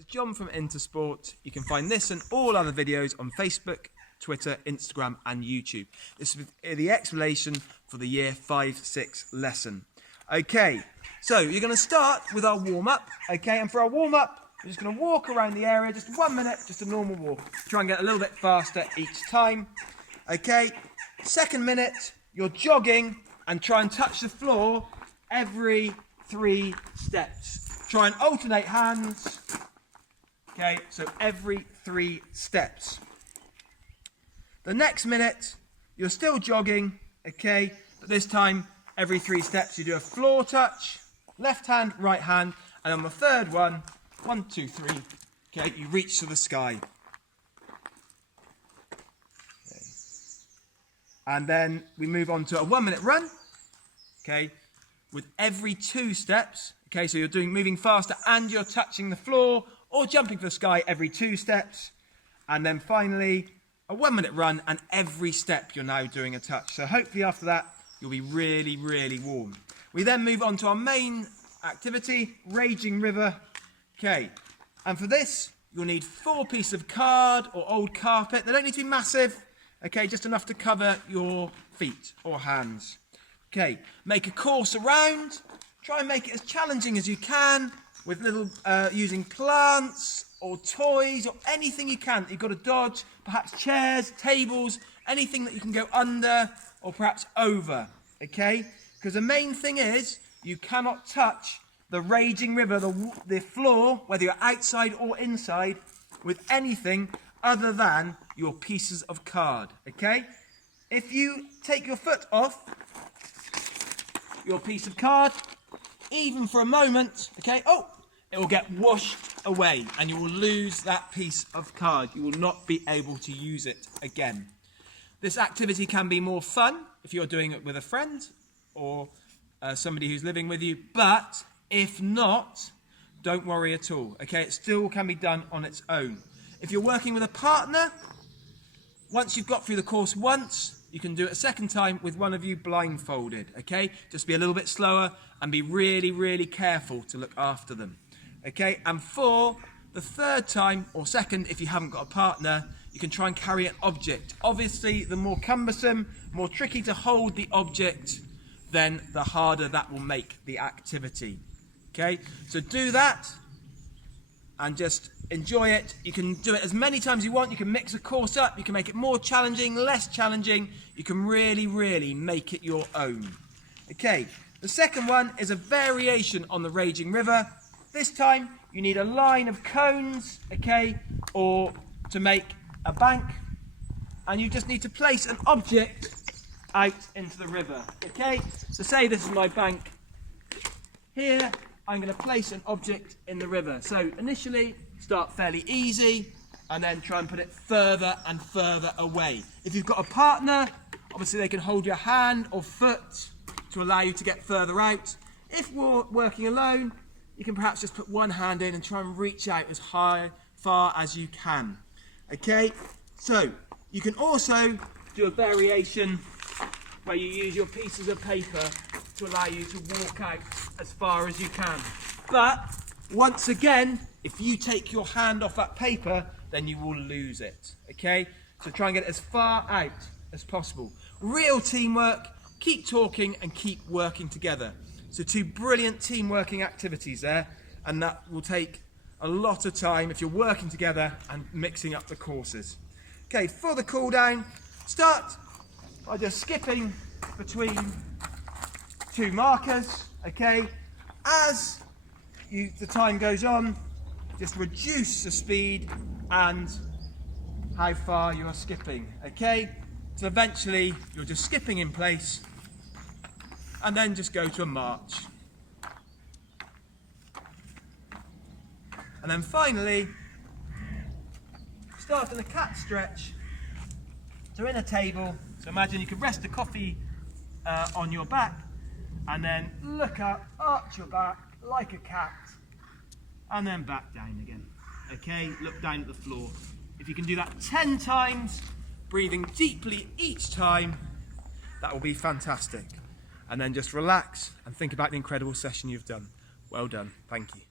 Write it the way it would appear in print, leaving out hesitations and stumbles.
This is John from Intersport. You can find this and all other videos on Facebook, Twitter, Instagram and YouTube. This is the explanation for the year 5-6 lesson. Okay, so you're going to start with our warm-up, okay, and for our warm-up, we're just going to walk around the area, just 1 minute, just a normal walk. Try and get a little bit faster each time, okay. Second minute, you're jogging and try and touch the floor every 3 steps. Try and alternate hands, okay, so every 3 steps. The next minute, you're still jogging, okay, but this time, every 3 steps, you do a floor touch, left hand, right hand, and on the third one, 1, 2, 3, okay, you reach to the sky. Okay. And then we move on to a 1 minute run, okay, with every 2 steps, okay, so you're moving faster and you're touching the floor or jumping to the sky every 2 steps. And then finally, a 1 minute run, and every step you're now doing a touch. So hopefully after that, you'll be really, really warm. We then move on to our main activity, Raging River. Okay, and for this, you'll need 4 pieces of card or old carpet. They don't need to be massive, okay, just enough to cover your feet or hands. Okay, make a course around. Try and make it as challenging as you can with little, using plants or toys or anything you can that you've got to dodge, perhaps chairs, tables, anything that you can go under or perhaps over, okay? Because the main thing is you cannot touch the raging river, the floor, whether you're outside or inside, with anything other than your pieces of card, okay? If you take your foot off your piece of card, even for a moment, okay, it will get washed away and you will lose that piece of card. You will not be able to use it again. This activity can be more fun if you're doing it with a friend or somebody who's living with you, but if not, don't worry at all, okay? It still can be done on its own. If you're working with a partner, once you've got through the course once, you can do it a second time with one of you blindfolded, okay? Just be a little bit slower and be really, really careful to look after them, okay? And for the third time, or second, if you haven't got a partner, you can try and carry an object. Obviously, the more cumbersome, more tricky to hold the object, then the harder that will make the activity, okay? So do that and just enjoy it. You can do it as many times as you want. You can mix a course up. You can make it more challenging, less challenging. You can really, really make it your own. Okay, the second one is a variation on the Raging River. This time, you need a line of cones, okay, or to make a bank. And you just need to place an object out into the river, okay? So say this is my bank. Here, I'm going to place an object in the river. So initially, start fairly easy and then try and put it further and further away. If you've got a partner, obviously they can hold your hand or foot to allow you to get further out. If we're working alone, you can perhaps just put one hand in and try and reach out as far as you can. Okay, so you can also do a variation where you use your pieces of paper to allow you to walk out as far as you can. But once again, if you take your hand off that paper, then you will lose it, okay? So try and get it as far out as possible. Real teamwork, keep talking and keep working together. So 2 brilliant team working activities there, and that will take a lot of time if you're working together and mixing up the courses. Okay, for the cool down, start by just skipping between 2 markers, okay? As the time goes on, just reduce the speed and how far you are skipping, okay? So eventually you're just skipping in place and then just go to a march. And then finally, start in a cat stretch. So in a table, so imagine you could rest a coffee on your back and then look up, arch your back like a cat, and then back down again. Okay, look down at the floor. If you can do that 10 times, breathing deeply each time, that will be fantastic. And then just relax and think about the incredible session you've done. Well done, thank you.